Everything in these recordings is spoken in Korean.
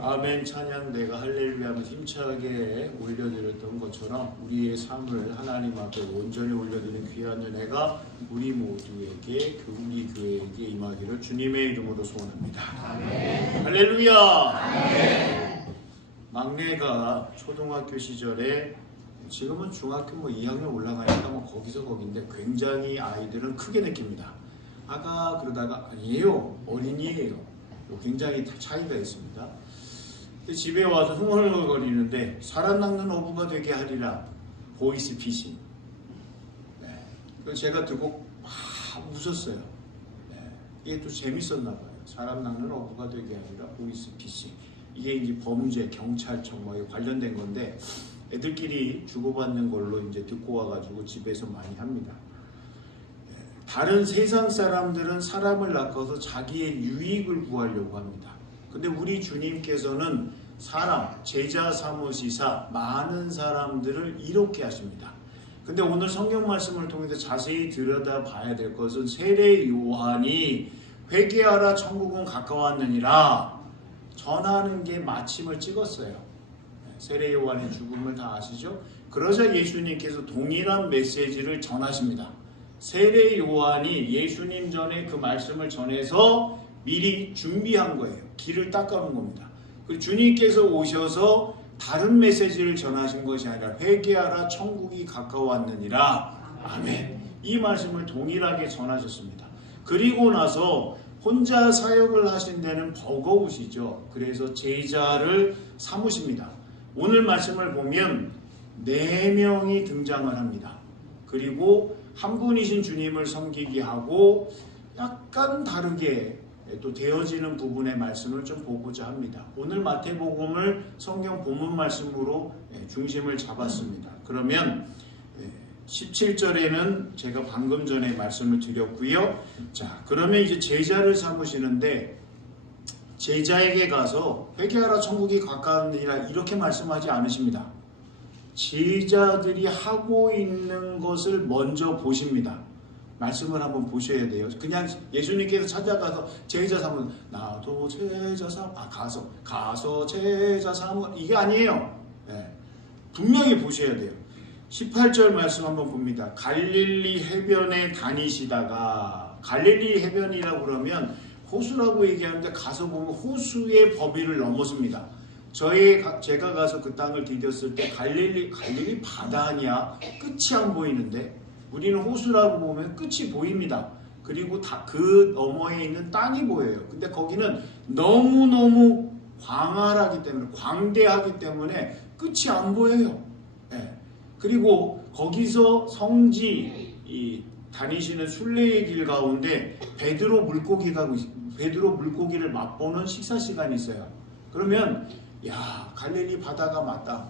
아멘 찬양 내가 할렐루야를 힘차게 올려드렸던 것처럼 우리의 삶을 하나님 앞에 온전히 올려드린 귀한 은혜가 우리 모두에게 우리 교회에게 임하기를 주님의 이름으로 소원합니다. 아멘. 할렐루야. 아멘. 막내가 초등학교 시절에 지금은 중학교 2학년 올라가니까 거기서 거긴데 굉장히 아이들은 크게 느낍니다. 아가 그러다가 아니에요, 어린이에요. 굉장히 차이가 있습니다. 집에 와서 흥얼흥얼거리는데 사람 낚는 어부가 되게 하리라 보이스 피싱. 그래서 제가 듣고 막 웃었어요. 이게 또 재밌었나 봐요. 사람 낚는 어부가 되게 하리라 보이스 피싱. 이게 이제 범죄, 경찰청 관련된 건데 애들끼리 주고받는 걸로 이제 듣고 와가지고 집에서 많이 합니다. 다른 세상 사람들은 사람을 낚아서 자기의 유익을 구하려고 합니다. 근데 우리 주님께서는 사람, 제자 삼으시사 많은 사람들을 이롭게 하십니다. 근데 오늘 성경 말씀을 통해서 자세히 들여다 봐야 될 것은 세례 요한이 회개하라 천국은 가까웠느니라 전하는 게 마침을 찍었어요. 세례 요한의 죽음을 다 아시죠? 그러자 예수님께서 동일한 메시지를 전하십니다. 세례 요한이 예수님 전에 그 말씀을 전해서 미리 준비한 거예요. 길을 닦아놓은 겁니다. 그리고 주님께서 오셔서 다른 메시지를 전하신 것이 아니라 회개하라 천국이 가까웠느니라. 아멘. 이 말씀을 동일하게 전하셨습니다. 그리고 나서 혼자 사역을 하신 데는 버거우시죠. 그래서 제자를 삼으십니다. 오늘 말씀을 보면 4명이 등장을 합니다. 그리고 한 분이신 주님을 섬기게 하고 약간 다르게 또 되어지는 부분의 말씀을 좀 보고자 합니다. 오늘 마태복음을 성경 본문 말씀으로 중심을 잡았습니다. 그러면 17절에는 제가 방금 전에 말씀을 드렸고요. 자, 그러면 이제 제자를 삼으시는데 제자에게 가서 회개하라 천국이 가까우니라 이렇게 말씀하지 않으십니다. 제자들이 하고 있는 것을 먼저 보십니다. 말씀을 한번 보셔야 돼요. 그냥 예수님께서 찾아가서 제자 삼은 나도 제자 삼 가서 제자 삼은 이게 아니에요. 분명히 보셔야 돼요. 18절 말씀 한번 봅니다. 갈릴리 해변에 다니시다가 갈릴리 해변이라고 그러면 호수라고 얘기하는데 가서 보면 호수의 범위를 넘어섭니다. 제가 가서 그 땅을 디뎠을 때 갈릴리 바다 아니야? 끝이 안 보이는데 우리는 호수라고 보면 끝이 보입니다. 그리고 그 너머에 있는 땅이 보여요. 근데 거기는 너무너무 광활하기 때문에 광대하기 때문에 끝이 안 보여요. 그리고 거기서 성지 다니시는 순례의 길 가운데 베드로 물고기를 맛보는 식사 시간이 있어요. 그러면 야 갈릴리 바다가 맞다.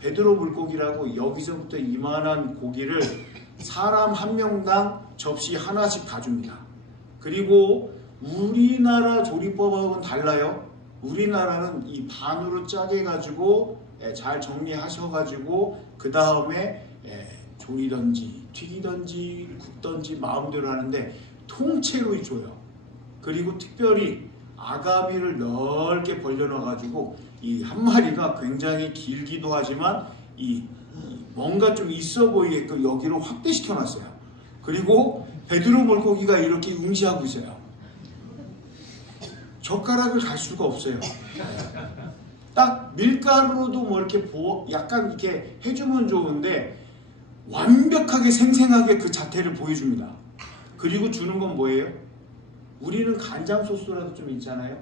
베드로 물고기라고 여기서부터 이만한 고기를 사람 한 명당 접시 하나씩 다 줍니다. 그리고 우리나라 조리법하고는 달라요. 우리나라는 이 반으로 짜게 해가지고 잘 정리하셔가지고 그 다음에 조리던지 튀기던지 굽던지 마음대로 하는데 통째로 줘요. 그리고 특별히 아가미를 넓게 벌려놔가지고 이 한 마리가 굉장히 길기도 하지만 뭔가 좀 있어 보이게끔 여기로 확대시켜 놨어요. 그리고 베드로 물고기가 이렇게 응시하고 있어요. 젓가락을 갈 수가 없어요. 딱 밀가루로도 이렇게 약간 이렇게 해주면 좋은데 완벽하게 생생하게 그 자태를 보여줍니다. 그리고 주는 건 뭐예요? 우리는 간장 소스라도 좀 있잖아요.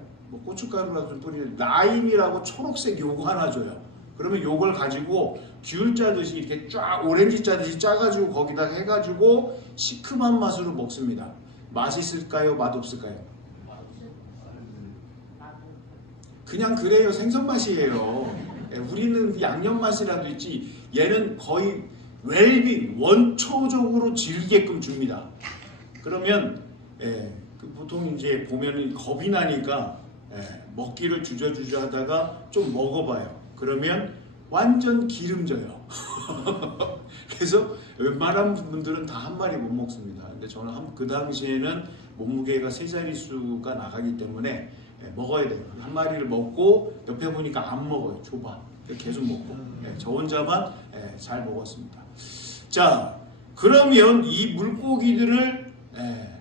고춧가루라도 좀 뿌리는 라임이라고 초록색 요거 하나 줘요. 그러면 요걸 가지고 귤 짜듯이 이렇게 쫙 오렌지 짜듯이 짜가지고 거기다 해가지고 시큼한 맛으로 먹습니다. 맛있을까요? 맛없을까요? 그냥 그래요. 생선 맛이에요. 우리는 양념 맛이라도 있지 얘는 거의 웰빙 원초적으로 즐기게끔 줍니다. 그러면 보통 이제 보면 겁이 나니까 먹기를 주저주저 하다가 좀 먹어봐요. 그러면 완전 기름져요. 그래서 웬만한 분들은 다 한 마리 못 먹습니다. 근데 저는 그 당시에는 몸무게가 3자릿수가 나가기 때문에 먹어야 돼요. 한 마리를 먹고 옆에 보니까 안 먹어요. 좁아. 계속 먹고 저 혼자만 잘 먹었습니다. 자, 그러면 이 물고기들을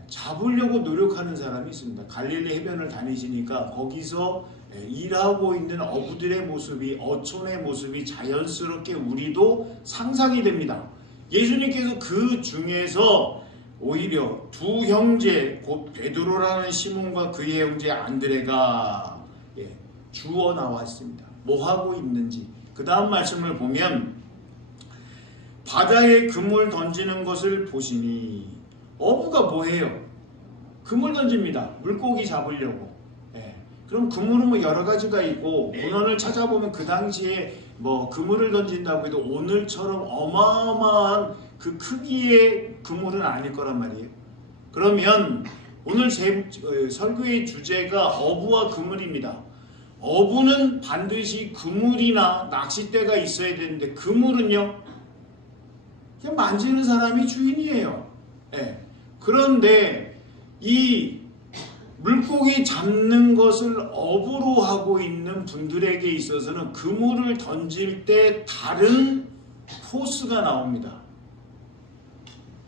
잡으려고 노력하는 사람이 있습니다. 갈릴리 해변을 다니시니까 거기서 일하고 있는 어부들의 모습이, 어촌의 모습이 자연스럽게 우리도 상상이 됩니다. 예수님께서 그 중에서 오히려 두 형제, 곧 베드로라는 시몬과 그의 형제 안드레가 주워 나왔습니다. 뭐 하고 있는지. 그 다음 말씀을 보면 바다에 그물 던지는 것을 보시니, 어부가 뭐해요? 그물 던집니다. 물고기 잡으려고. 그럼 그물은 뭐 여러 가지가 있고, 문헌을 찾아보면 그 당시에 뭐 그물을 던진다고 해도 오늘처럼 어마어마한 그 크기의 그물은 아닐 거란 말이에요. 그러면 오늘 제 설교의 주제가 어부와 그물입니다. 어부는 반드시 그물이나 낚싯대가 있어야 되는데, 그물은요 그냥 만지는 사람이 주인이에요. 그런데 이 물고기 잡는 것을 업으로 하고 있는 분들에게 있어서는 그물을 던질 때 다른 포스가 나옵니다.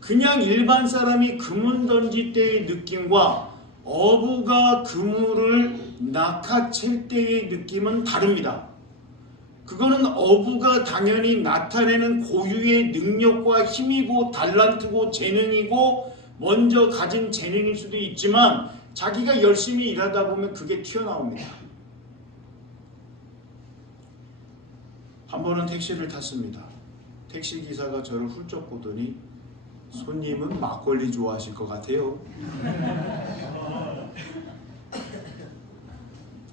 그냥 일반 사람이 그물 던질 때의 느낌과 어부가 그물을 낚아챌 때의 느낌은 다릅니다. 그거는 어부가 당연히 나타내는 고유의 능력과 힘이고 달란트고 재능이고 먼저 가진 재능일 수도 있지만, 자기가 열심히 일하다 보면 그게 튀어나옵니다. 한 번은 택시를 탔습니다. 택시기사가 저를 훌쩍 보더니, 손님은 막걸리 좋아하실 것 같아요.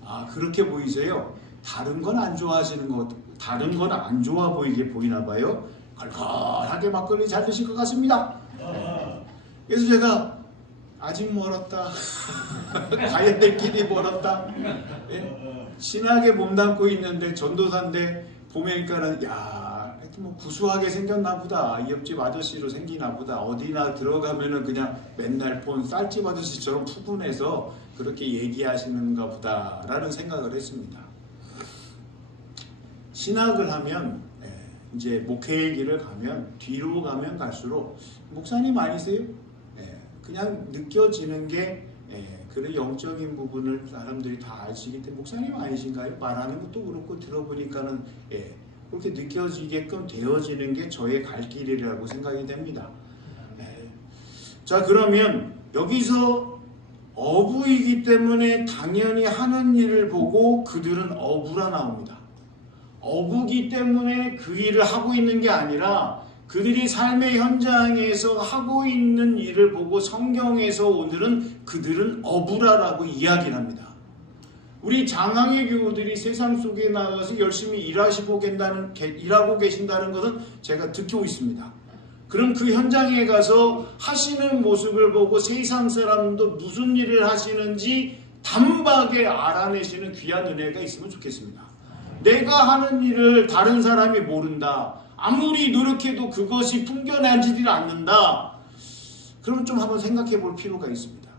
아, 그렇게 보이세요? 다른 건 안 좋아하시는 것, 다른 건 안 좋아 보이게 보이나 봐요. 걸걸하게 막걸리 잘 드실 것 같습니다. 그래서 제가 아직 멀었다. 가야 될 길이 멀었다. 신학에 몸담고 있는데 전도사인데 보면은 야, 뭐 구수하게 생겼나 보다. 이 옆집 아저씨로 생기나 보다. 어디나 들어가면은 그냥 맨날 본 쌀집 아저씨처럼 푸근해서 그렇게 얘기하시는가 보다라는 생각을 했습니다. 신학을 하면 이제 목회의 길을 가면 뒤로 가면 갈수록 목사님 아니세요? 그냥 느껴지는 게 그런 영적인 부분을 사람들이 다 아시기 때문에 목사님 아니신가요? 말하는 것도 그렇고 들어보니까는 그렇게 느껴지게끔 되어지는 게 저의 갈 길이라고 생각이 됩니다. 자, 그러면 여기서 어부이기 때문에 당연히 하는 일을 보고 그들은 어부라 나옵니다. 어부기 때문에 그 일을 하고 있는 게 아니라 그들이 삶의 현장에서 하고 있는 일을 보고 성경에서 오늘은 그들은 어부라라고 이야기를 합니다. 우리 장항의 교우들이 세상 속에 나가서 열심히 일하고 계신다는 것은 제가 듣고 있습니다. 그럼 그 현장에 가서 하시는 모습을 보고 세상 사람도 무슨 일을 하시는지 단박에 알아내시는 귀한 은혜가 있으면 좋겠습니다. 내가 하는 일을 다른 사람이 모른다. 아무리 노력해도 그것이 풍겨나지를 않는다. 그럼 좀 한번 생각해 볼 필요가 있습니다.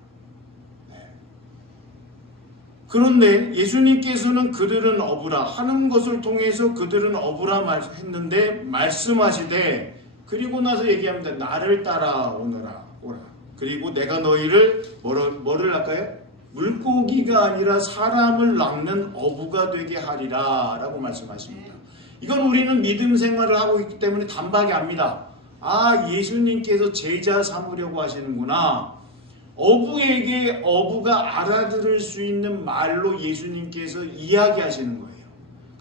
그런데 예수님께서는 그들은 어부라 하는 것을 통해서 그들은 어부라 했는데 말씀하시되, 그리고 나서 얘기합니다. 나를 따라오너라. 오라. 그리고 내가 너희를 뭐를 할까요? 물고기가 아니라 사람을 낚는 어부가 되게 하리라 라고 말씀하십니다. 이건 우리는 믿음 생활을 하고 있기 때문에 단박에 압니다. 아, 예수님께서 제자 삼으려고 하시는구나. 어부에게 어부가 알아들을 수 있는 말로 예수님께서 이야기하시는 거예요.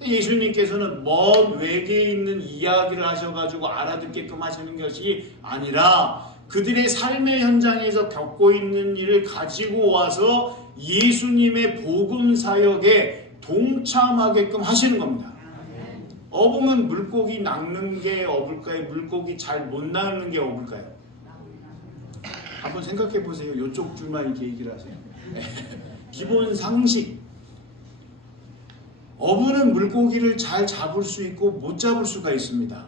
예수님께서는 먼 외계에 있는 이야기를 하셔가지고 알아듣게끔 하시는 것이 아니라 그들의 삶의 현장에서 겪고 있는 일을 가지고 와서 예수님의 복음 사역에 동참하게끔 하시는 겁니다. 어부면 물고기 낚는 게 어불까요? 물고기 잘 못 낚는 게 어불까요? 한번 생각해 보세요. 이쪽 줄만 이렇게 얘기를 하세요. 기본 상식. 어부는 물고기를 잘 잡을 수 있고 못 잡을 수가 있습니다.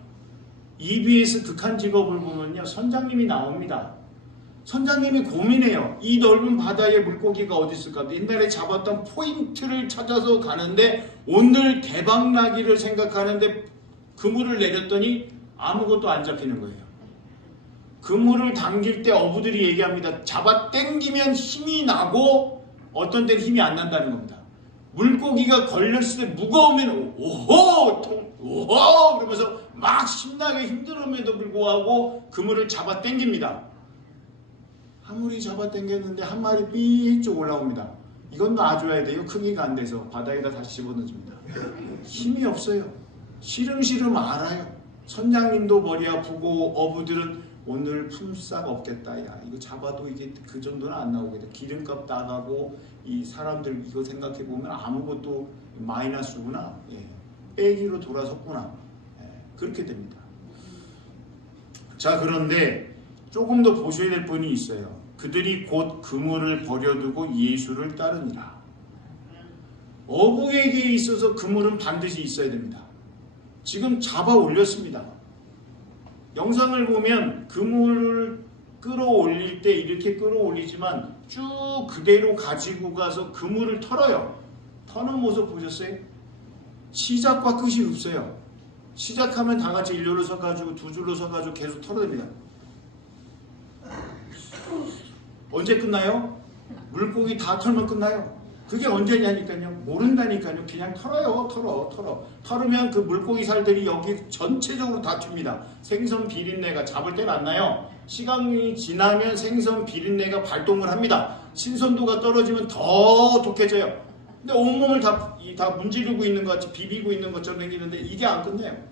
EBS 극한 직업을 보면요, 선장님이 나옵니다. 선장님이 고민해요. 이 넓은 바다에 물고기가 어디 있을까? 옛날에 잡았던 포인트를 찾아서 가는데 오늘 대박나기를 생각하는데 그물을 내렸더니 아무것도 안 잡히는 거예요. 그물을 당길 때 어부들이 얘기합니다. 잡아 당기면 힘이 나고 어떤 때는 힘이 안 난다는 겁니다. 물고기가 걸렸을 때 무거우면 오호! 오호! 그러면서 막 신나게 힘들음에도 불구하고 그물을 잡아 당깁니다. 아무리 잡아 당겼는데 한 마리 삐쭉 올라옵니다. 이건 놔줘야 돼요. 크기가 안 돼서 바다에다 다시 집어넣습니다. 힘이 없어요. 시름시름 알아요. 선장님도 머리 아프고 어부들은 오늘 품삯 없겠다. 야, 이거 잡아도 이게 그 정도는 안 나오겠다. 기름값 나가고 이 사람들 이거 생각해 보면 아무것도 마이너스구나. 예. 빼기로 돌아섰구나. 예. 그렇게 됩니다. 자, 그런데 조금 더 보셔야 될 분이 있어요. 그들이 곧 그물을 버려두고 예수를 따르니라. 어부에게 있어서 그물은 반드시 있어야 됩니다. 지금 잡아 올렸습니다. 영상을 보면 그물을 끌어올릴 때 이렇게 끌어올리지만 쭉 그대로 가지고 가서 그물을 털어요. 터는 모습 보셨어요? 시작과 끝이 없어요. 시작하면 다 같이 일렬로 서가지고 두 줄로 서가지고 계속 털어냅니다. 언제 끝나요? 물고기 다 털면 끝나요. 그게 언제냐니까요. 모른다니까요. 그냥 털어요. 털으면 그 물고기 살들이 여기 전체적으로 다 튑니다. 생선 비린내가 잡을 땐 안 나요. 시간이 지나면 생선 비린내가 발동을 합니다. 신선도가 떨어지면 더 독해져요. 근데 온몸을 다 문지르고 있는 것 같이 비비고 있는 것처럼 생기는데 이게 안 끝나요.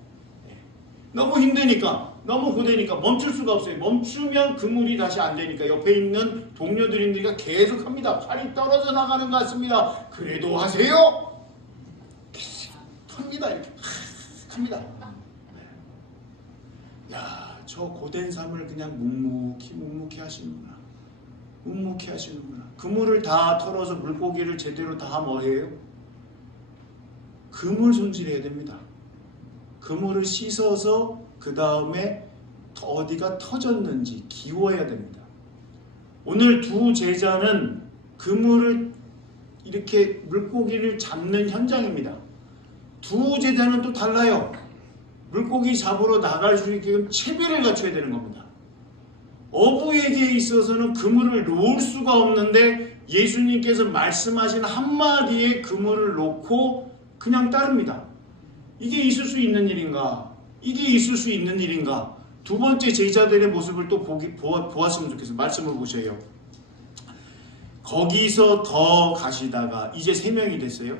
너무 힘드니까, 너무 고되니까 멈출 수가 없어요. 멈추면 그물이 다시 안 되니까 옆에 있는 동료들인들이 계속 합니다. 팔이 떨어져 나가는 것 같습니다. 그래도 하세요. 텁니다. 이렇게 합니다. 야, 저 고된 삶을 그냥 묵묵히 하시는구나. 묵묵히 하시는구나. 그물을 다 털어서 물고기를 제대로 다 뭐해요? 그물 손질해야 됩니다. 그물을 씻어서 그 다음에 어디가 터졌는지 기워야 됩니다. 오늘 두 제자는 그물을 이렇게 물고기를 잡는 현장입니다. 두 제자는 또 달라요. 물고기 잡으러 나갈 수 있게끔 채비를 갖춰야 되는 겁니다. 어부에게 있어서는 그물을 놓을 수가 없는데 예수님께서 말씀하신 한마디에 그물을 놓고 그냥 따릅니다. 이게 있을 수 있는 일인가? 이게 있을 수 있는 일인가? 두 번째 제자들의 모습을 또 보았으면 좋겠어요. 말씀을 보셔요. 거기서 더 가시다가 이제 3명이 됐어요.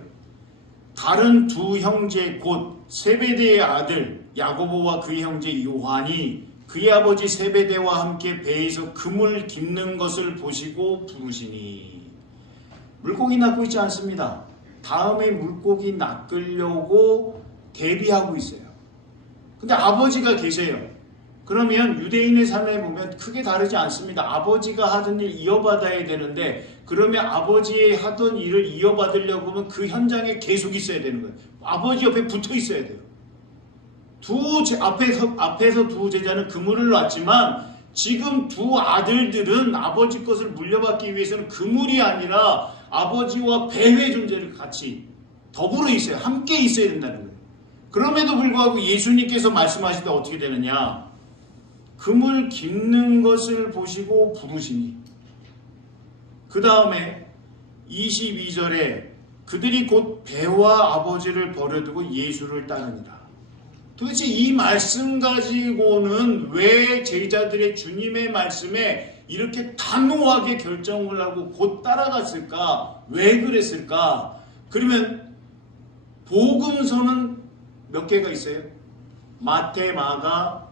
다른 두 형제 곧 세베대의 아들 야고보와 그의 형제 요한이 그의 아버지 세베대와 함께 배에서 그물 깁는 것을 보시고 부르시니. 물고기 낚고 있지 않습니다. 다음에 물고기 낚으려고 대비하고 있어요. 근데 아버지가 계세요. 그러면 유대인의 삶에 보면 크게 다르지 않습니다. 아버지가 하던 일 이어받아야 되는데 그러면 아버지의 하던 일을 이어받으려고 하면 그 현장에 계속 있어야 되는 거예요. 아버지 옆에 붙어 있어야 돼요. 앞에서 두 제자는 그물을 놨지만 지금 두 아들들은 아버지 것을 물려받기 위해서는 그물이 아니라 아버지와 배회 존재를 같이 더불어 있어요. 함께 있어야 된다는 거예요. 그럼에도 불구하고 예수님께서 말씀하실 때 어떻게 되느냐? 그물 깁는 것을 보시고 부르시니. 그 다음에 22절에 그들이 곧 배와 아버지를 버려두고 예수를 따르니라. 도대체 이 말씀 가지고는 왜 제자들의 주님의 말씀에 이렇게 단호하게 결정을 하고 곧 따라갔을까? 왜 그랬을까? 그러면 복음서는 몇 개가 있어요? 마태, 마가,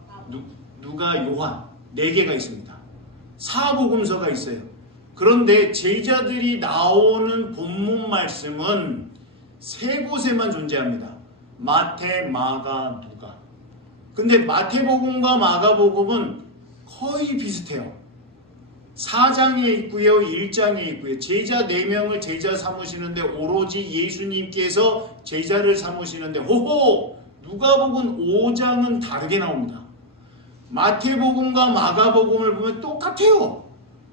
누가, 요한 4개가 있습니다. 사복음서가 있어요. 그런데 제자들이 나오는 본문 말씀은 3곳에만 존재합니다. 마태, 마가, 누가. 근데 마태복음과 마가복음은 거의 비슷해요. 4장에 있고요, 1장에 있고요. 제자 4명을 제자 삼으시는데 오로지 예수님께서 제자를 삼으시는데 호호! 누가복음 5장은 다르게 나옵니다. 마태복음과 마가복음을 보면 똑같아요.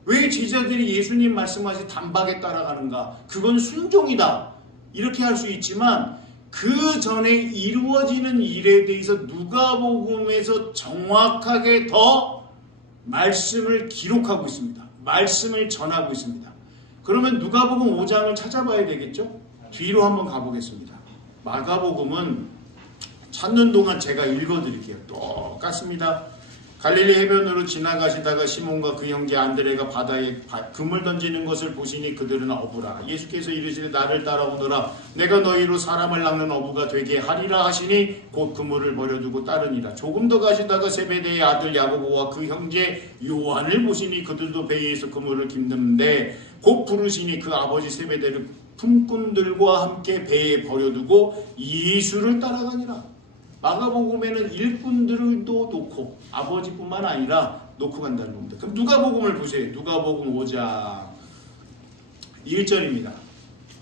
왜 제자들이 예수님 말씀하신 단박에 따라가는가? 그건 순종이다. 이렇게 할 수 있지만 그 전에 이루어지는 일에 대해서 누가복음에서 정확하게 더 말씀을 기록하고 있습니다. 말씀을 전하고 있습니다. 그러면 누가복음 5장을 찾아봐야 되겠죠? 뒤로 한번 가보겠습니다. 마가복음은 찾는 동안 제가 읽어드릴게요. 똑같습니다. 갈릴리 해변으로 지나가시다가 시몬과 그 형제 안드레가 바다에 금을 던지는 것을 보시니 그들은 어부라. 예수께서 이르시되 나를 따라오너라. 내가 너희로 사람을 낚는 어부가 되게 하리라 하시니 곧 그물을 버려두고 따르니라. 조금 더 가시다가 세베대의 아들 야고보와 그 형제 요한을 보시니 그들도 배에서 그물을 깁는데 곧 부르시니 그 아버지 세베대를 품꾼들과 함께 배에 버려두고 예수를 따라가니라. 마가복음에는 일꾼들도 놓고 아버지뿐만 아니라 놓고 간다는 겁니다. 그럼 누가복음을 보세요. 누가복음 5장 1절입니다.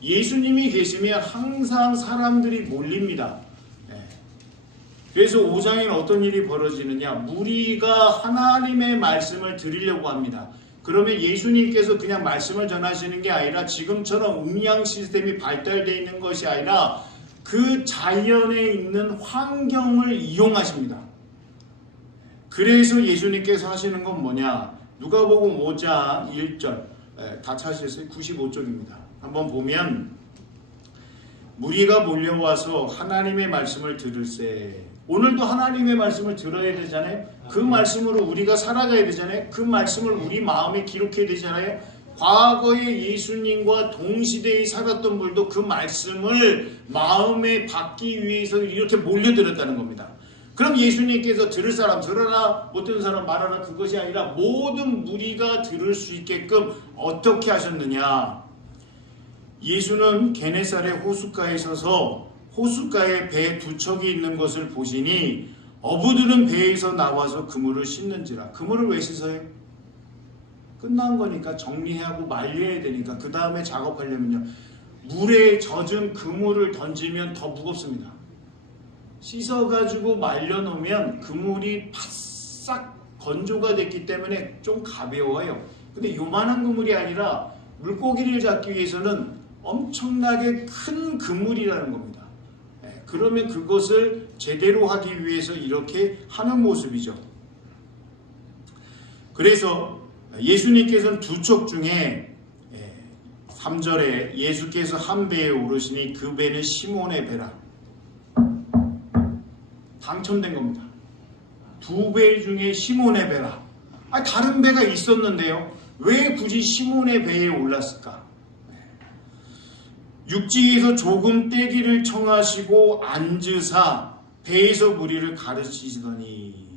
예수님이 계시면 항상 사람들이 몰립니다. 그래서 5장에는 어떤 일이 벌어지느냐? 무리가 하나님의 말씀을 드리려고 합니다. 그러면 예수님께서 그냥 말씀을 전하시는 게 아니라 지금처럼 음량 시스템이 발달되어 있는 것이 아니라 그 자연에 있는 환경을 이용하십니다. 그래서 예수님께서 하시는 건 뭐냐? 누가복음 5장 1절 다 찾으셨어요? 95쪽입니다. 한번 보면 무리가 몰려와서 하나님의 말씀을 들을세. 오늘도 하나님의 말씀을 들어야 되잖아요. 그 말씀으로 우리가 살아가야 되잖아요. 그 말씀을 우리 마음에 기록해야 되잖아요. 과거에 예수님과 동시대에 살았던 분들도 그 말씀을 마음에 받기 위해서 이렇게 몰려들었다는 겁니다. 그럼 예수님께서 들을 사람 들어라, 못 듣는 사람 말하라, 그것이 아니라 모든 무리가 들을 수 있게끔 어떻게 하셨느냐? 예수는 게네사렛 호숫가에 서서 호숫가에 배 두 척이 있는 것을 보시니 어부들은 배에서 나와서 그물을 씻는지라. 그물을 왜 씻어요? 끝난 거니까 정리하고 말려야 되니까. 그 다음에 작업하려면요, 물에 젖은 그물을 던지면 더 무겁습니다. 씻어가지고 말려놓으면 그물이 바싹 건조가 됐기 때문에 좀 가벼워요. 근데 요만한 그물이 아니라 물고기를 잡기 위해서는 엄청나게 큰 그물이라는 겁니다. 그러면 그것을 제대로 하기 위해서 이렇게 하는 모습이죠. 그래서 예수님께서는 두 척 중에 3절에 예수께서 한 배에 오르시니 그 배는 시몬의 배라. 당첨된 겁니다. 두 배 중에 시몬의 배라. 다른 배가 있었는데요, 왜 굳이 시몬의 배에 올랐을까? 육지에서 조금 떼기를 청하시고 앉으사 배에서 무리를 가르치시더니.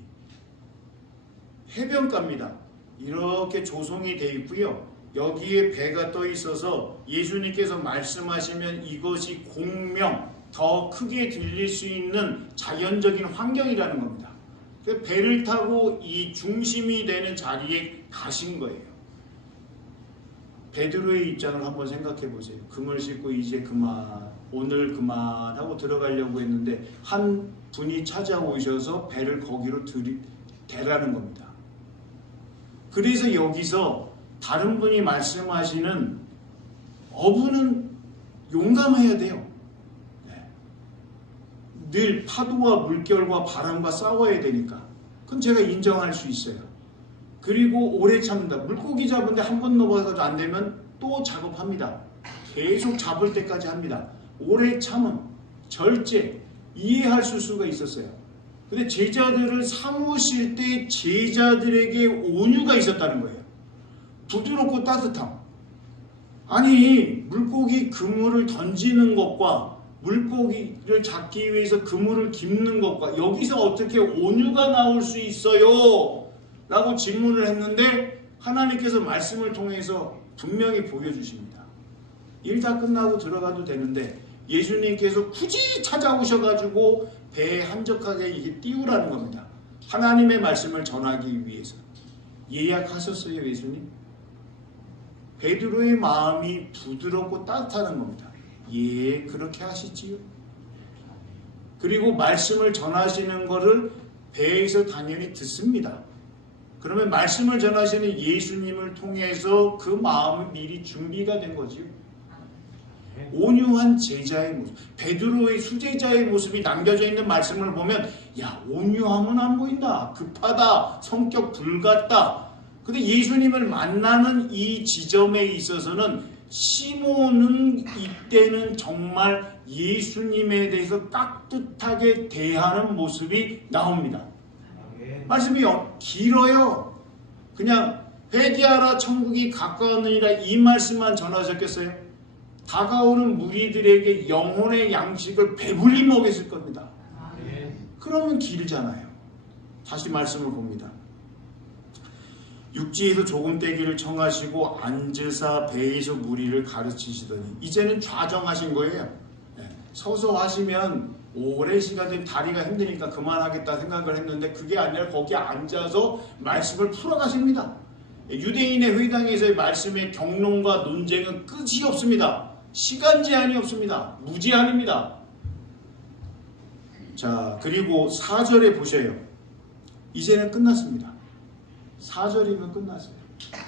해변가입니다. 이렇게 조성이 되어 있고요. 여기에 배가 떠 있어서 예수님께서 말씀하시면 이것이 공명, 더 크게 들릴 수 있는 자연적인 환경이라는 겁니다. 배를 타고 이 중심이 되는 자리에 가신 거예요. 베드로의 입장을 한번 생각해 보세요. 그물 싣고 이제 그만, 오늘 그만 하고 들어가려고 했는데 한 분이 찾아오셔서 배를 거기로 대라는 겁니다. 그래서 여기서 다른 분이 말씀하시는 어부는 용감해야 돼요. 늘 파도와 물결과 바람과 싸워야 되니까. 그건 제가 인정할 수 있어요. 그리고 오래 참는다. 물고기 잡은데 한 번 넘어가도 안 되면 또 작업합니다. 계속 잡을 때까지 합니다. 오래 참음, 절제, 이해할 수가 있었어요. 근데 제자들을 삼으실 때 제자들에게 온유가 있었다는 거예요. 부드럽고 따뜻함. 아니, 물고기 그물을 던지는 것과 물고기를 잡기 위해서 그물을 깁는 것과 여기서 어떻게 온유가 나올 수 있어요? 라고 질문을 했는데 하나님께서 말씀을 통해서 분명히 보여주십니다. 일 다 끝나고 들어가도 되는데 예수님께서 굳이 찾아오셔가지고 배에 한적하게 이게 띄우라는 겁니다. 하나님의 말씀을 전하기 위해서. 예약하셨어요, 예수님? 베드로의 마음이 부드럽고 따뜻하는 겁니다. 예, 그렇게 하시지요. 그리고 말씀을 전하시는 것을 배에서 당연히 듣습니다. 그러면 말씀을 전하시는 예수님을 통해서 그 마음은 미리 준비가 된 거지요. 온유한 제자의 모습, 베드로의 수제자의 모습이 남겨져 있는 말씀을 보면 야, 온유함은 안 보인다, 급하다, 성격 불같다. 근데 예수님을 만나는 이 지점에 있어서는 시몬은 이때는 정말 예수님에 대해서 깍듯하게 대하는 모습이 나옵니다. 말씀이 길어요. 그냥 회개하라 천국이 가까웠느니라 이 말씀만 전하셨겠어요? 다가오는 무리들에게 영혼의 양식을 배불리 먹였을 겁니다. 그러면 길잖아요. 다시 말씀을 봅니다. 육지에서 조금 떼기를 청하시고 앉으사 배에서 무리를 가르치시더니 이제는 좌정하신 거예요. 서서 하시면 오랜 시간 되면 다리가 힘드니까 그만하겠다 생각을 했는데 그게 아니라 거기 앉아서 말씀을 풀어가십니다. 유대인의 회당에서의 말씀의 경론과 논쟁은 끝이 없습니다. 시간 제한이 없습니다. 무제한입니다. 자, 그리고 4절에 보셔요. 이제는 끝났습니다. 4절이면 끝났어요.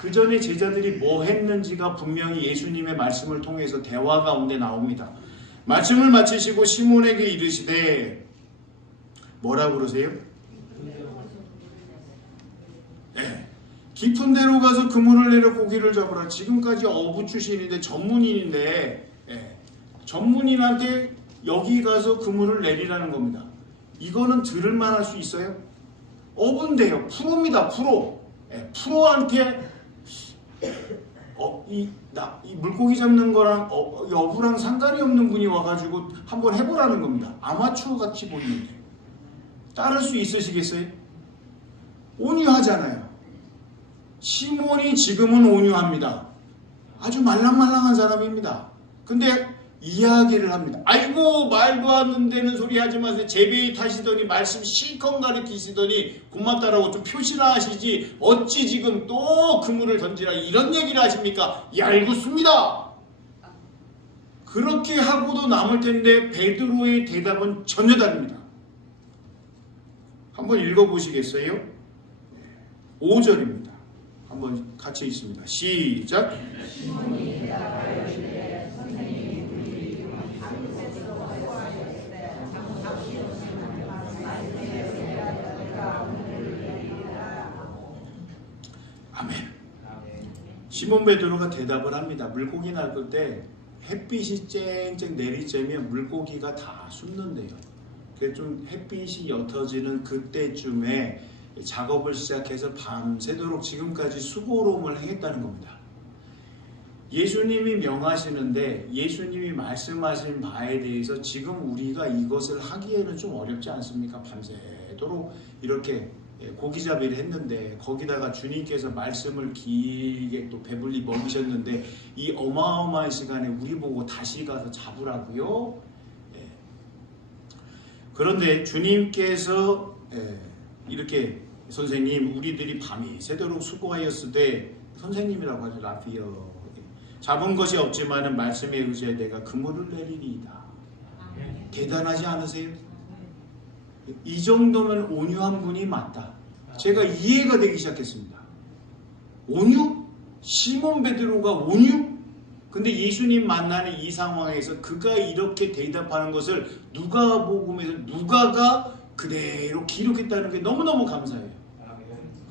그 전에 제자들이 뭐 했는지가 분명히 예수님의 말씀을 통해서 대화 가운데 나옵니다. 말씀을 마치시고 시몬에게 이르시되 뭐라고 그러세요? 네. 깊은 데로 가서 그물을 내려 고기를 잡으라. 지금까지 어부 출신인데 전문인인데 전문인한테 여기 가서 그물을 내리라는 겁니다. 이거는 들을만 할 수 있어요? 어부인데요. 프로입니다. 프로. 프로한테 이 물고기 잡는 거랑 어부랑 상관이 없는 분이 와가지고 한번 해보라는 겁니다. 아마추어 같이 보이는데 따를 수 있으시겠어요? 온유하잖아요. 시몬이 지금은 온유합니다. 아주 말랑말랑한 사람입니다. 근데 이야기를 합니다. 아이고 말도 안 되는 소리 하지 마세요. 제 배에 타시더니 말씀 실컷 가르치시더니 고맙다라고 좀 표시를 하시지 어찌 지금 또 그물을 던지라 이런 얘기를 하십니까? 얄궂습니다. 그렇게 하고도 남을 텐데 베드로의 대답은 전혀 다릅니다. 한번 읽어보시겠어요? 5절입니다. 한번 같이 읽습니다. 시작. 아멘. 시몬 베드로가 대답을 합니다. 물고기 낚을 때 햇빛이 쨍쨍 내리쬐면 물고기가 다 숨는데요. 그래서 좀 햇빛이 옅어지는 그때쯤에 작업을 시작해서 밤새도록 지금까지 수고로움을 행했다는 겁니다. 예수님이 명하시는데 예수님이 말씀하신 바에 대해서 지금 우리가 이것을 하기에는 좀 어렵지 않습니까? 밤새도록 이렇게 고기잡이를 했는데 거기다가 주님께서 말씀을 길게 또 배불리 먹이셨는데 이 어마어마한 시간에 우리 보고 다시 가서 잡으라고요? 그런데 주님께서 이렇게 선생님 우리들이 밤이 새도록 수고하였을 때 선생님이라고 하죠. 라피어 잡은 것이 없지만은 말씀에 의지해 내가 그물을 내리리이다. 대단하지 않으세요? 이 정도면 온유한 분이 맞다. 제가 이해가 되기 시작했습니다. 온유? 시몬 베드로가 온유? 근데 예수님 만나는 이 상황에서 그가 이렇게 대답하는 것을 누가복음에서 누가가 그대로 기록했다는 게 너무너무 감사해요.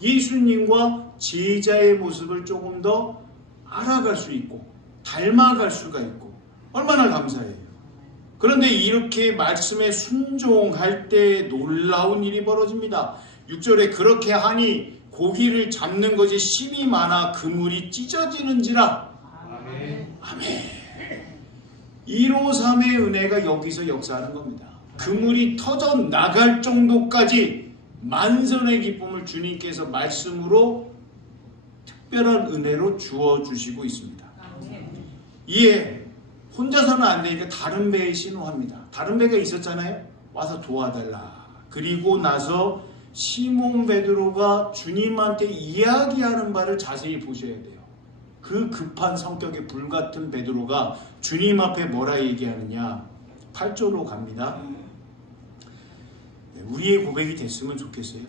예수님과 제자의 모습을 조금 더 알아갈 수 있고 닮아갈 수가 있고 얼마나 감사해요. 그런데 이렇게 말씀에 순종할 때 놀라운 일이 벌어집니다. 6절에 그렇게 하니 고기를 잡는 것이 심이 많아 그물이 찢어지는지라. 아멘. 1호 3의 은혜가 여기서 역사하는 겁니다. 그물이 터져 나갈 정도까지 만선의 기쁨을 주님께서 말씀으로 특별한 은혜로 주어주시고 있습니다. 이에 혼자서는 안 되니까 다른 배에 신호합니다. 다른 배가 있었잖아요. 와서 도와달라. 그리고 나서 시몬 베드로가 주님한테 이야기하는 바를 자세히 보셔야 돼요. 그 급한 성격의 불같은 베드로가 주님 앞에 뭐라 얘기하느냐. 8절로 갑니다. 우리의 고백이 됐으면 좋겠어요.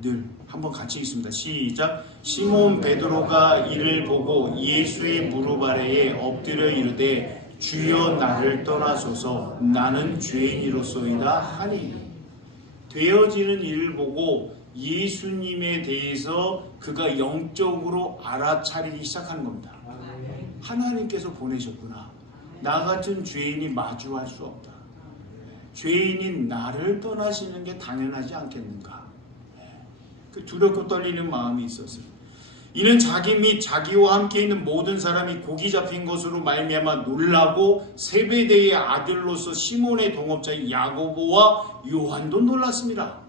늘. 한번 같이 읽습니다. 시작. 시몬 베드로가 이를 보고 예수의 무릎 아래에 엎드려 이르되 주여 나를 떠나소서 나는 죄인이로소이다 하니. 되어지는 일을 보고 예수님에 대해서 그가 영적으로 알아차리기 시작하는 겁니다. 하나님께서 보내셨구나. 나 같은 죄인이 마주할 수 없다. 죄인인 나를 떠나시는 게 당연하지 않겠는가. 그 두렵고 떨리는 마음이 있었어요. 이는 자기 및 자기와 함께 있는 모든 사람이 고기 잡힌 것으로 말미암아 놀라고 세베대의 아들로서 시몬의 동업자인 야고보와 요한도 놀랐습니다.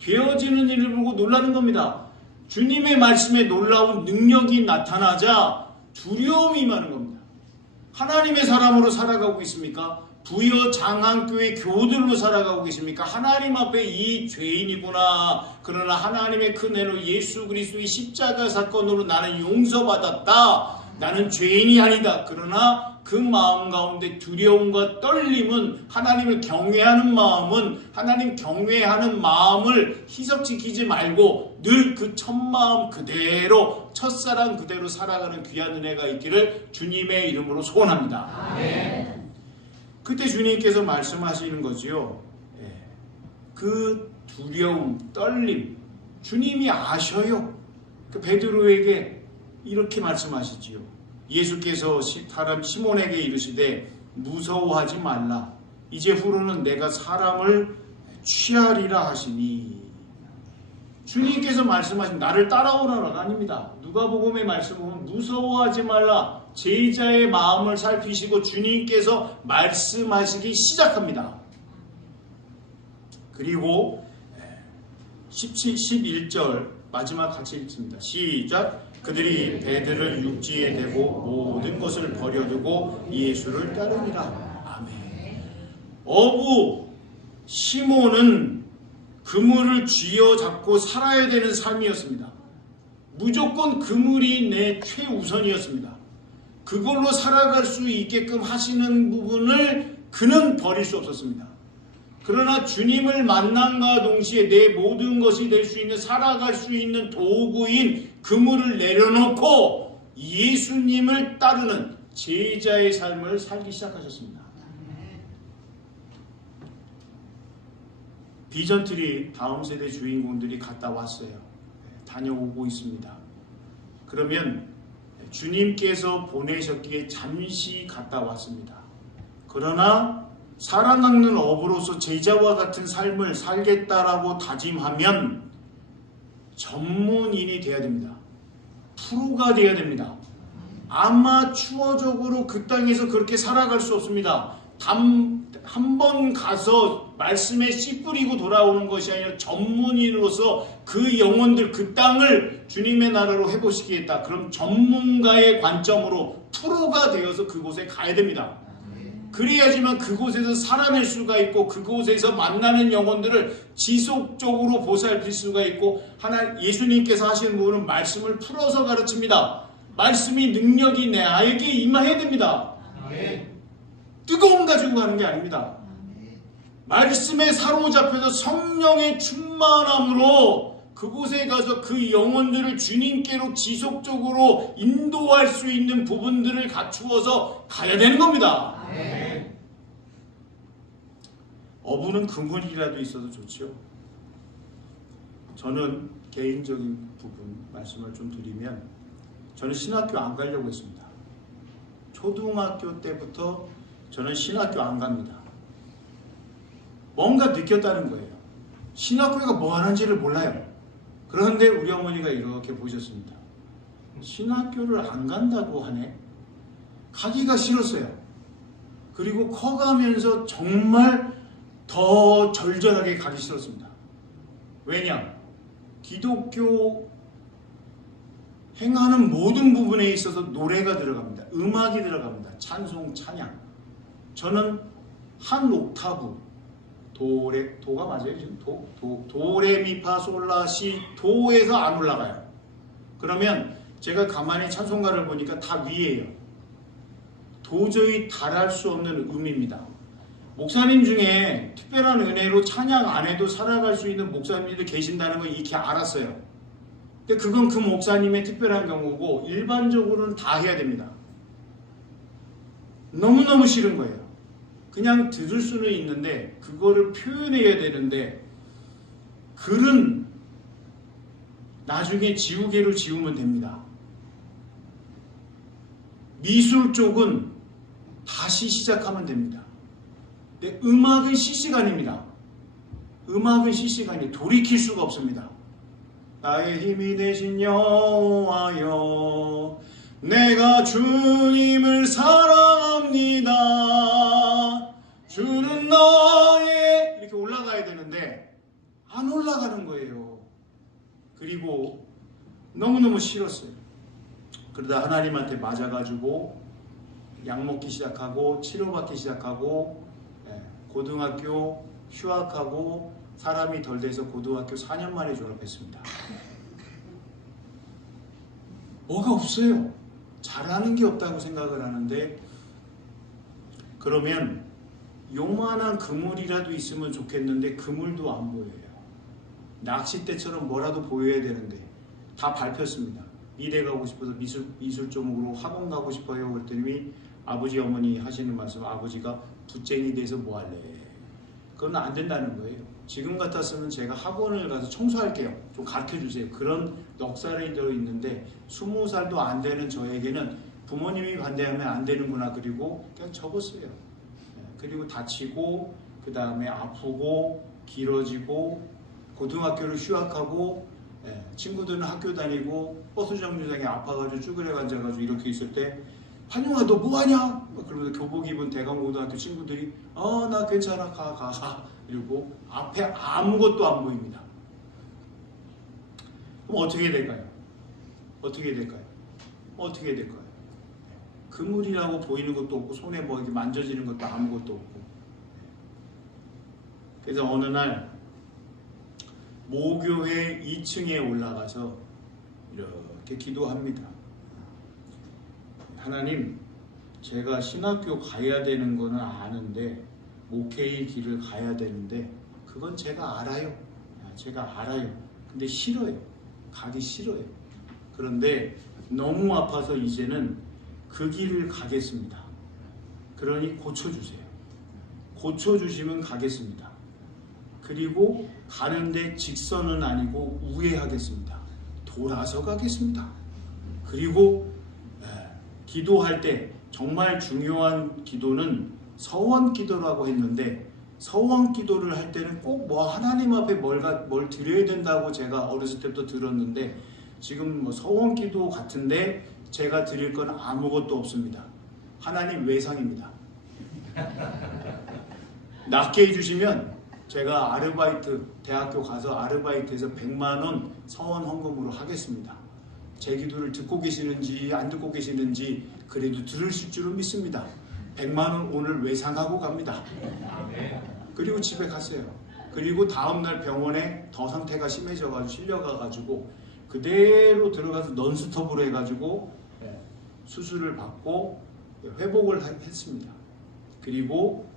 되어지는 일을 보고 놀라는 겁니다. 주님의 말씀에 놀라운 능력이 나타나자 두려움이 임하는 겁니다. 하나님의 사람으로 살아가고 있습니까? 부여 장안교회 교들로 살아가고 계십니까? 하나님 앞에 이 죄인이구나. 그러나 하나님의 큰 애로 예수 그리스도의 십자가 사건으로 나는 용서받았다. 나는 죄인이 아니다. 그러나 그 마음 가운데 두려움과 떨림은 하나님을 경외하는 마음은 하나님 경외하는 마음을 희석시키지 말고 늘 그 첫마음 그대로 첫사랑 그대로 살아가는 귀한 은혜가 있기를 주님의 이름으로 소원합니다. 아멘. 그때 주님께서 말씀하시는 거지요. 그 두려움, 떨림, 주님이 아셔요. 그 베드로에게 이렇게 말씀하시지요. 예수께서 사람 시몬에게 이르시되 무서워하지 말라. 이제 후로는 내가 사람을 취하리라 하시니. 주님께서 말씀하신 나를 따라오라가 아닙니다. 누가복음의 말씀을 보면 무서워하지 말라. 제자의 마음을 살피시고 주님께서 말씀하시기 시작합니다. 그리고 17, 11절 마지막 같이 읽습니다. 시작. 그들이 배들을 육지에 대고 모든 것을 버려두고 예수를 따르니라. 아멘. 어부 시몬은 그물을 쥐어잡고 살아야 되는 삶이었습니다. 무조건 그물이 내 최우선이었습니다. 그걸로 살아갈 수 있게끔 하시는 부분을 그는 버릴 수 없었습니다. 그러나 주님을 만남과 동시에 내 모든 것이 될 수 있는 살아갈 수 있는 도구인 그물을 내려놓고 예수님을 따르는 제자의 삶을 살기 시작하셨습니다. 비전트리 다음 세대 주인공들이 갔다 왔어요. 다녀오고 있습니다. 그러면 주님께서 보내셨기에 잠시 갔다 왔습니다. 그러나 살아남는 어부로서 제자와 같은 삶을 살겠다라고 다짐하면 전문인이 돼야 됩니다. 프로가 돼야 됩니다. 아마추어적으로 그 땅에서 그렇게 살아갈 수 없습니다. 한 번 가서 말씀에 씨 뿌리고 돌아오는 것이 아니라 전문인으로서 그 영혼들 그 땅을 주님의 나라로 해보시겠다. 그럼 전문가의 관점으로 프로가 되어서 그곳에 가야 됩니다. 그래야지만 그곳에서 살아낼 수가 있고 그곳에서 만나는 영혼들을 지속적으로 보살필 수가 있고 예수님께서 하시는 부분은 말씀을 풀어서 가르칩니다. 말씀이 능력이 나에게 임해야 됩니다. 뜨거움 가지고 가는 게 아닙니다. 말씀에 사로잡혀서 성령의 충만함으로 그곳에 가서 그 영혼들을 주님께로 지속적으로 인도할 수 있는 부분들을 갖추어서 가야 되는 겁니다. 어부는 그물이라도 있어도 좋죠. 저는 개인적인 부분 말씀을 좀 드리면 저는 신학교 안 가려고 했습니다. 초등학교 때부터 저는 신학교 안 갑니다. 뭔가 느꼈다는 거예요. 신학교가 뭐 하는지를 몰라요. 그런데 우리 어머니가 이렇게 보셨습니다. 신학교를 안 간다고 하네. 가기가 싫었어요. 그리고 커가면서 정말 더 절절하게 가기 싫었습니다. 왜냐? 기독교 행하는 모든 부분에 있어서 노래가 들어갑니다. 음악이 들어갑니다. 찬송, 찬양. 저는 한 옥타브 도가 맞아요? 지금 도레미파솔라시 도에서 안 올라가요. 그러면 제가 가만히 찬송가를 보니까 다 위에요. 도저히 달할 수 없는 음입니다. 목사님 중에 특별한 은혜로 찬양 안 해도 살아갈 수 있는 목사님들이 계신다는 걸 익히 알았어요. 근데 그건 그 목사님의 특별한 경우고 일반적으로는 다 해야 됩니다. 너무너무 싫은 거예요. 그냥 들을 수는 있는데 그거를 표현해야 되는데 글은 나중에 지우개로 지우면 됩니다. 미술 쪽은 다시 시작하면 됩니다. 근데 음악은 실시간입니다. 음악은 실시간이 돌이킬 수가 없습니다. 나의 힘이 되신 여호와여 내가 주님을 사랑합니다. 주는 나의 이렇게 올라가야 되는데 안 올라가는 거예요. 그리고 너무너무 싫었어요. 그러다 하나님한테 맞아가지고 약 먹기 시작하고 치료받기 시작하고 고등학교 휴학하고 사람이 덜 돼서 고등학교 4년 만에 졸업했습니다. 뭐가 없어요. 잘하는 게 없다고 생각을 하는데 그러면 요만한 그물이라도 있으면 좋겠는데 그물도 안 보여요. 낚싯대처럼 뭐라도 보여야 되는데 다 밟혔습니다. 미대 가고 싶어서 미술 쪽으로 학원 가고 싶어요. 그랬더니 아버지 어머니 하시는 말씀 아버지가 붓쟁이 돼서 뭐 할래? 그건 안 된다는 거예요. 지금 같았으면 제가 학원을 가서 청소할게요. 좀 가르쳐주세요. 그런 넉살이 들어있는데 20살도 안 되는 저에게는 부모님이 반대하면 안 되는구나. 그리고 그냥 접었어요. 그리고 다치고 그 다음에 아프고 길어지고 고등학교를 휴학하고 친구들은 학교 다니고 버스 정류장에 아파가지고 쭈그려 앉아가지고 이렇게 있을 때 환영아 너 뭐하냐? 그러면서 교복 입은 대강고등학교 친구들이 나 괜찮아 가 이러고 앞에 아무것도 안 보입니다. 그럼 어떻게 될까요? 어떻게 될까요? 어떻게 될까요? 그물이라고 보이는 것도 없고 손에 뭐 이렇게 만져지는 것도 아무것도 없고 그래서 어느 날 모교회 2층에 올라가서 이렇게 기도합니다. 하나님, 제가 신학교 가야 되는 거는 아는데 목회의 길을 가야 되는데 그건 제가 알아요. 제가 알아요. 근데 싫어요. 가기 싫어요. 그런데 너무 아파서 이제는 그 길을 가겠습니다. 그러니 고쳐주세요. 고쳐주시면 가겠습니다. 그리고 가는데 직선은 아니고 우회하겠습니다. 돌아서 가겠습니다. 그리고 기도할 때 정말 중요한 기도는 서원 기도라고 했는데 서원 기도를 할 때는 꼭 뭐 하나님 앞에 뭘 드려야 된다고 제가 어렸을 때부터 들었는데 지금 뭐 서원 기도 같은데 제가 드릴 건 아무것도 없습니다. 하나님 외상입니다. 낫게 해주시면 제가 아르바이트 대학교 가서 아르바이트해서 100만 원 서원 헌금으로 하겠습니다. 제 기도를 듣고 계시는지 안 듣고 계시는지 그래도 들으실 줄은 믿습니다. 100만 원 오늘 외상하고 갑니다. 그리고 집에 갔어요. 그리고 다음날 병원에 더 상태가 심해져가지고 실려가가지고 그대로 들어가서 넌스톱으로 해가지고 수술을 받고 회복을 했습니다. 그리고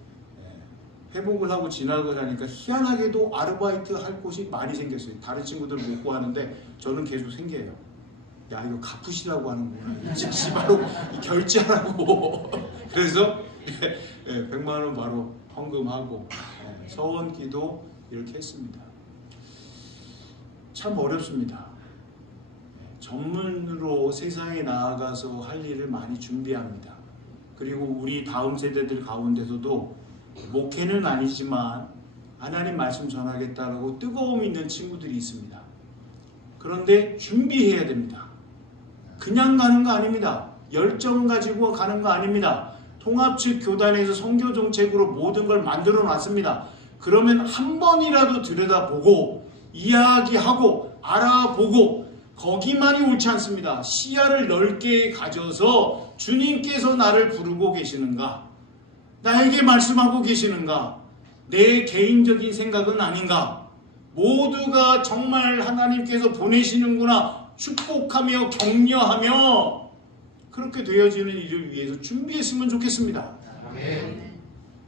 회복을 하고 진학을 하니까 희한하게도 아르바이트 할 곳이 많이 생겼어요. 다른 친구들 못 구하는데 저는 계속 생겨요. 야 이거 갚으시라고 하는구나. 바로 결제하라고. 그래서 100만 원 바로 헌금하고 서원기도 이렇게 했습니다. 참 어렵습니다. 전문으로 세상에 나아가서 할 일을 많이 준비합니다. 그리고 우리 다음 세대들 가운데서도 목회는 아니지만 하나님 말씀 전하겠다고 뜨거움 있는 친구들이 있습니다. 그런데 준비해야 됩니다. 그냥 가는 거 아닙니다. 열정 가지고 가는 거 아닙니다. 통합측 교단에서 선교 정책으로 모든 걸 만들어 놨습니다. 그러면 한 번이라도 들여다보고 이야기하고 알아보고 거기만이 옳지 않습니다. 시야를 넓게 가져서 주님께서 나를 부르고 계시는가? 나에게 말씀하고 계시는가? 내 개인적인 생각은 아닌가? 모두가 정말 하나님께서 보내시는구나 축복하며 격려하며 그렇게 되어지는 일을 위해서 준비했으면 좋겠습니다. 아멘.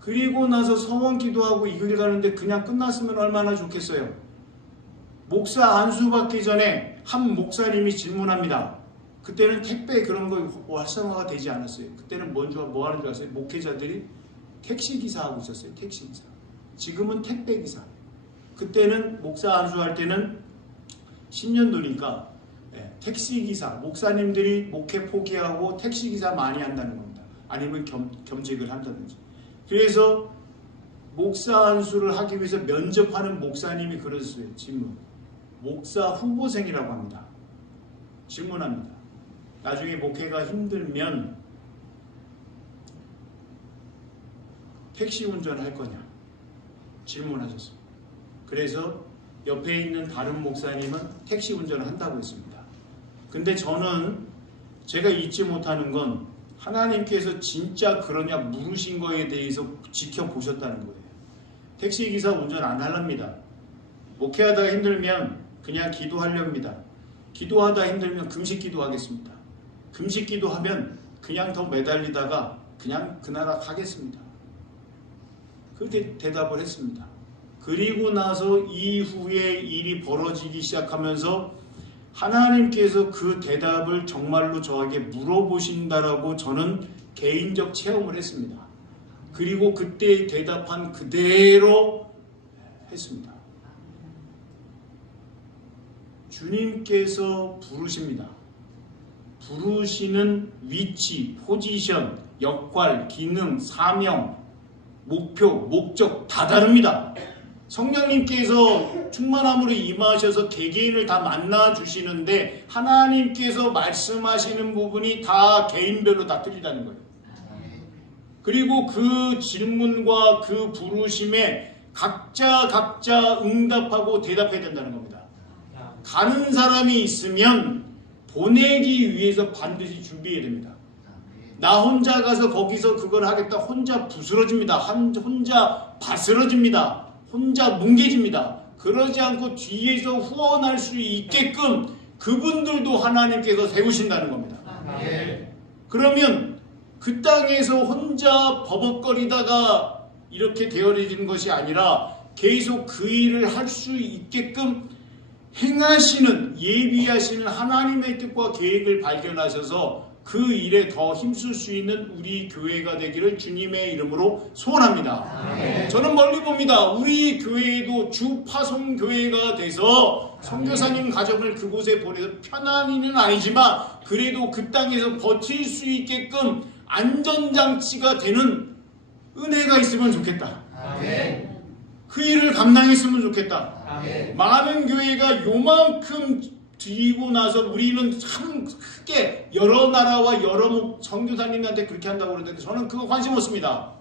그리고 나서 서원 기도하고 이 길 가는데 그냥 끝났으면 얼마나 좋겠어요. 목사 안수 받기 전에 한 목사님이 질문합니다. 그때는 택배 그런 거 활성화가 되지 않았어요. 그때는 뭐 하는 줄 아세요? 목회자들이 택시기사 하고 있었어요. 택시기사. 지금은 택배기사. 그때는 목사 안수할 때는 10년도니까 택시기사, 목사님들이 목회 포기하고 택시기사 많이 한다는 겁니다. 아니면 겸직을 한다든지. 그래서 목사 안수를 하기 위해서 면접하는 목사님이 그러셨어요. 질문. 목사 후보생이라고 합니다. 질문합니다. 나중에 목회가 힘들면 택시 운전할 거냐? 질문하셨어요. 그래서 옆에 있는 다른 목사님은 택시 운전을 한다고 했습니다. 근데 저는 제가 잊지 못하는 건 하나님께서 진짜 그러냐 물으신 거에 대해서 지켜보셨다는 거예요. 택시기사 운전 안 하랍니다. 목회하다가 힘들면 그냥 기도하렵니다. 기도하다 힘들면 금식 기도하겠습니다. 금식 기도하면 그냥 더 매달리다가 그냥 그 나라 가겠습니다. 그렇게 대답을 했습니다. 그리고 나서 이후에 일이 벌어지기 시작하면서 하나님께서 그 대답을 정말로 저에게 물어보신다라고 저는 개인적 체험을 했습니다. 그리고 그때 대답한 그대로 했습니다. 주님께서 부르십니다. 부르시는 위치, 포지션, 역할, 기능, 사명, 목표, 목적 다 다릅니다. 성령님께서 충만함으로 임하셔서 개개인을 다 만나 주시는데 하나님께서 말씀하시는 부분이 다 개인별로 다 틀리다는 거예요. 그리고 그 질문과 그 부르심에 각자 응답하고 대답해야 된다는 겁니다. 가는 사람이 있으면 보내기 위해서 반드시 준비해야 됩니다. 나 혼자 가서 거기서 그걸 하겠다. 혼자 부스러집니다. 혼자 바스러집니다. 혼자 뭉개집니다. 그러지 않고 뒤에서 후원할 수 있게끔 그분들도 하나님께서 세우신다는 겁니다. 그러면 그 땅에서 혼자 버벅거리다가 이렇게 되어지는 것이 아니라 계속 그 일을 할 수 있게끔 행하시는, 예비하시는 하나님의 뜻과 계획을 발견하셔서 그 일에 더 힘쓸 수 있는 우리 교회가 되기를 주님의 이름으로 소원합니다. 저는 멀리 봅니다. 우리 교회도 주파송 교회가 돼서 선교사님 가정을 그곳에 보내서 편안히는 아니지만 그래도 그 땅에서 버틸 수 있게끔 안전장치가 되는 은혜가 있으면 좋겠다. 그 일을 감당했으면 좋겠다. 많은 교회가 요만큼 드리고 나서 우리는 참 크게 여러 나라와 여러 선교사님한테 그렇게 한다고 그러는데 저는 그거 관심 없습니다.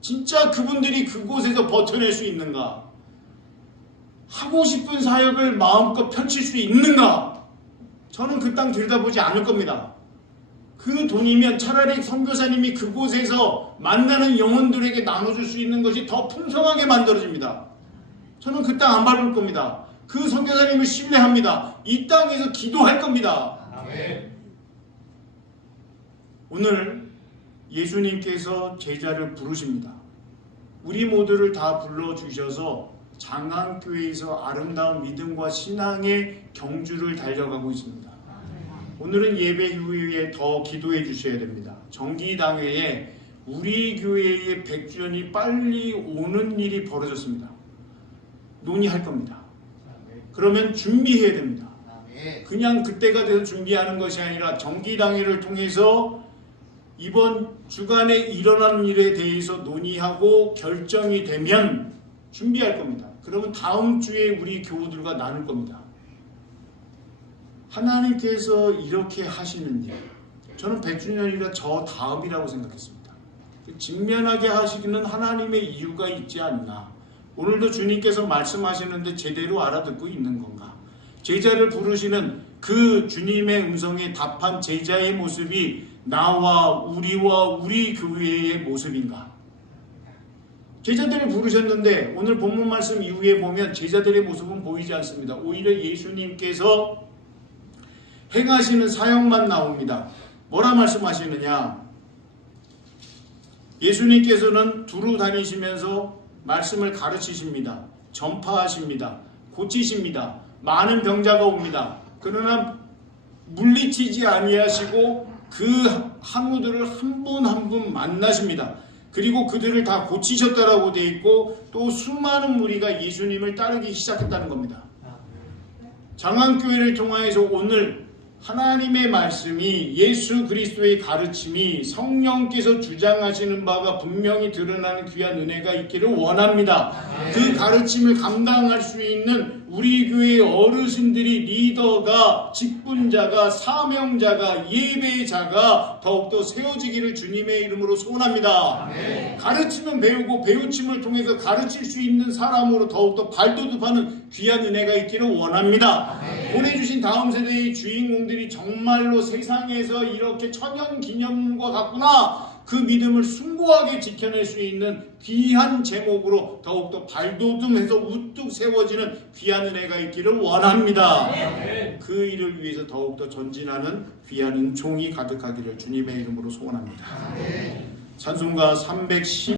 진짜 그분들이 그곳에서 버텨낼 수 있는가? 하고 싶은 사역을 마음껏 펼칠 수 있는가? 저는 그 땅 들여다보지 않을 겁니다. 그 돈이면 차라리 선교사님이 그곳에서 만나는 영혼들에게 나눠줄 수 있는 것이 더 풍성하게 만들어집니다. 저는 그 땅 안 밟을 겁니다. 그 선교사님을 신뢰합니다. 이 땅에서 기도할 겁니다. 오늘 예수님께서 제자를 부르십니다. 우리 모두를 다 불러주셔서 장안교회에서 아름다운 믿음과 신앙의 경주를 달려가고 있습니다. 오늘은 예배 이후에 더 기도해 주셔야 됩니다. 정기당회에 우리 교회의 100주년이 빨리 오는 일이 벌어졌습니다. 논의할 겁니다. 그러면 준비해야 됩니다. 그냥 그때가 돼서 준비하는 것이 아니라 정기당회를 통해서 이번 주간에 일어나는 일에 대해서 논의하고 결정이 되면 준비할 겁니다. 그러면 다음 주에 우리 교우들과 나눌 겁니다. 하나님께서 이렇게 하시는 일, 저는 100주년이라 저 다음이라고 생각했습니다. 직면하게 하시기는 하나님의 이유가 있지 않나. 오늘도 주님께서 말씀하시는데 제대로 알아듣고 있는 건가? 제자를 부르시는 그 주님의 음성에 답한 제자의 모습이 나와 우리 교회의 모습인가? 제자들을 부르셨는데 오늘 본문 말씀 이후에 보면 제자들의 모습은 보이지 않습니다. 오히려 예수님께서 행하시는 사역만 나옵니다. 뭐라 말씀하시느냐? 예수님께서는 두루 다니시면서 말씀을 가르치십니다. 전파하십니다. 고치십니다. 많은 병자가 옵니다. 그러나 물리치지 아니하시고 그 한우들을 한 분 한 분 만나십니다. 그리고 그들을 다 고치셨다라고 되어 있고 또 수많은 무리가 예수님을 따르기 시작했다는 겁니다. 장안교회를 통하여서 오늘 하나님의 말씀이 예수 그리스도의 가르침이 성령께서 주장하시는 바가 분명히 드러나는 귀한 은혜가 있기를 원합니다. 그 가르침을 감당할 수 있는 우리 교회 어르신들이 리더가 직분자가 사명자가 예배자가 더욱더 세워지기를 주님의 이름으로 소원합니다. 가르치면 배우고 배우침을 통해서 가르칠 수 있는 사람으로 더욱더 발돋움하는 귀한 은혜가 있기를 원합니다. 보내주신 다음 세대의 주인공들이 정말로 세상에서 이렇게 천연기념과 같구나 그 믿음을 숭고하게 지켜낼 수 있는 귀한 제목으로 더욱더 발돋움해서 우뚝 세워지는 귀한 은혜가 있기를 원합니다. 그 일을 위해서 더욱더 전진하는 귀한 은총이 가득하기를 주님의 이름으로 소원합니다. 찬송가 310